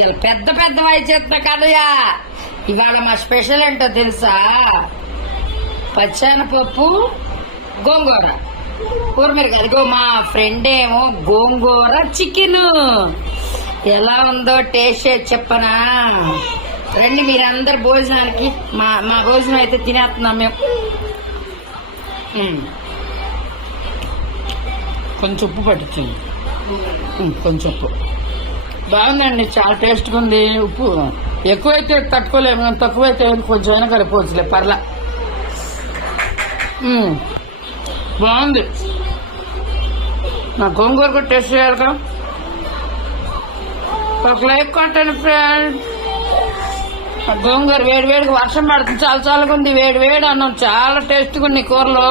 ఇలా పెద్ద పెద్ద చేస్తున్న కదయ్యా. ఇవాళ మా స్పెషల్ ఏంటో తెలుసా? పచ్చెనపప్పు గోంగూర కూరమీర. అదిగో మా ఫ్రెండ్ ఏమో గోంగూర చికెన్. ఎలా ఉందో టేస్ట్ చేసి చెప్పనా? రండి మీరందరు భోజనానికి. మా భోజనం అయితే తినేస్తున్నాం మేము. కొంచెం ఉప్పు పట్టించండి, కొంచెం ఉప్పు. బాగుందండి, చాలా టేస్ట్గా ఉంది. ఉప్పు ఎక్కువైతే తట్టుకోలేము, తక్కువైతే కొంచెం అయినా కలిపోవచ్చులే, పర్లా. బాగుంది. నా గోంగూర కూడా టేస్ట్ చేయాలి కదా. ఒక లైక్ కొట్టండి ఫ్రెండ్. గోంగూర వేడి వేడిగా వర్షం పడుతుంది, చాలా చాలాగా ఉంది. వేడి వేడి అన్నం చాలా టేస్ట్గా ఉంది కూరలో.